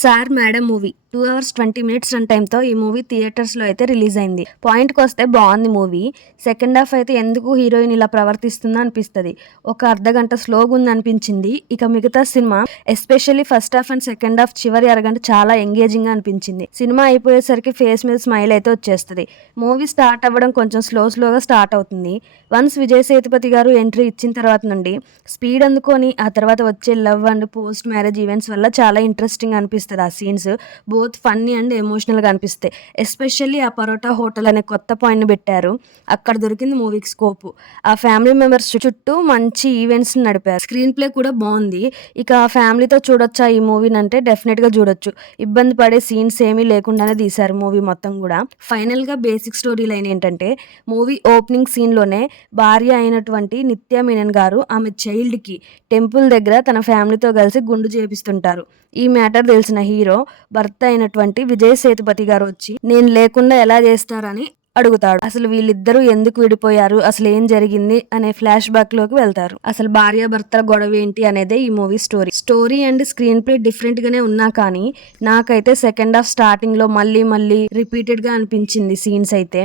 Sir madam movie 2 hours 20 minutes run టైంతో ఈ movie థియేటర్స్లో అయితే రిలీజ్ అయింది. పాయింట్కి వస్తే బాగుంది మూవీ. సెకండ్ హాఫ్ అయితే ఎందుకు హీరోయిన్ ఇలా ప్రవర్తిస్తుందో అనిపిస్తుంది. ఒక అర్ధగంట స్లోగా ఉంది అనిపించింది. ఇక మిగతా cinema especially first half and second half చివరి అరగంట చాలా ఎంగేజింగ్గా అనిపించింది. సినిమా అయిపోయేసరికి ఫేస్ మీద స్మైల్ అయితే వచ్చేస్తుంది. మూవీ స్టార్ట్ అవ్వడం కొంచెం స్లోగా స్టార్ట్ అవుతుంది. వన్స్ విజయ్ సేతుపతి గారు ఎంట్రీ ఇచ్చిన తర్వాత నుండి స్పీడ్ అందుకొని ఆ తర్వాత వచ్చే love and post marriage events వల్ల చాలా ఇంట్రెస్టింగ్ అనిపిస్తుంది. ఆ సీన్స్ బోత్ ఫన్నీ అండ్ ఎమోషనల్గా అనిపిస్తాయి. ఎస్పెషల్లీ ఆ పరోటా హోటల్ అనే కొత్త పాయింట్ని పెట్టారు. అక్కడ దొరికింది మూవీకి స్కోప్. ఆ ఫ్యామిలీ మెంబర్స్ చుట్టూ మంచి ఈవెంట్స్ నడిపారు. స్క్రీన్ ప్లే కూడా బాగుంది. ఇక ఆ ఫ్యామిలీతో చూడొచ్చా ఈ మూవీని అంటే డెఫినెట్గా చూడొచ్చు. ఇబ్బంది పడే సీన్స్ ఏమీ లేకుండానే తీశారు మూవీ మొత్తం కూడా. ఫైనల్గా బేసిక్ స్టోరీ లైన్ ఏంటంటే మూవీ ఓపెనింగ్ సీన్లోనే భార్య అయినటువంటి నిత్య మీనన్ గారు ఆమె చైల్డ్కి టెంపుల్ దగ్గర తన ఫ్యామిలీతో కలిసి గుండు చేపిస్తుంటారు. ఈ మ్యాటర్ తెలిసిన హీరో భర్త అయినటువంటి విజయ్ సేతుపతి గారు వచ్చి నేను లేకుండా ఎలా చేస్తారని అడుగుతాడు. అసలు వీళ్ళిద్దరూ ఎందుకు విడిపోయారు, అసలు ఏం జరిగింది అనే ఫ్లాష్ బ్యాక్ లోకి వెళ్తారు. అసలు భార్యాభర్తల గొడవ ఏంటి అనేదే ఈ movie story and screen play different గానే ఉన్నా కానీ నాకైతే సెకండ్ హాఫ్ స్టార్టింగ్ లో మళ్ళీ రిపీటెడ్ గా అనిపించింది. సీన్స్ అయితే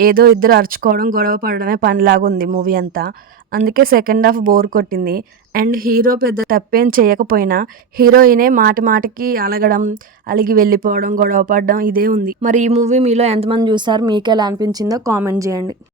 ఏదో ఇద్దరు అరుచుకోవడం గొడవ పడడమే పనిలాగా ఉంది మూవీ అంతా. అందుకే సెకండ్ హాఫ్ బోర్ కొట్టింది. అండ్ హీరో పెద్ద తప్పేం చేయకపోయినా హీరోయినే మాటికి అలిగి వెళ్ళిపోవడం, గొడవ పడడం ఇదే ఉంది. మరి ఈ మూవీ మీలో ఎంతమంది చూసారు, మీకు ఎలా అనిపించిందో కామెంట్ చేయండి.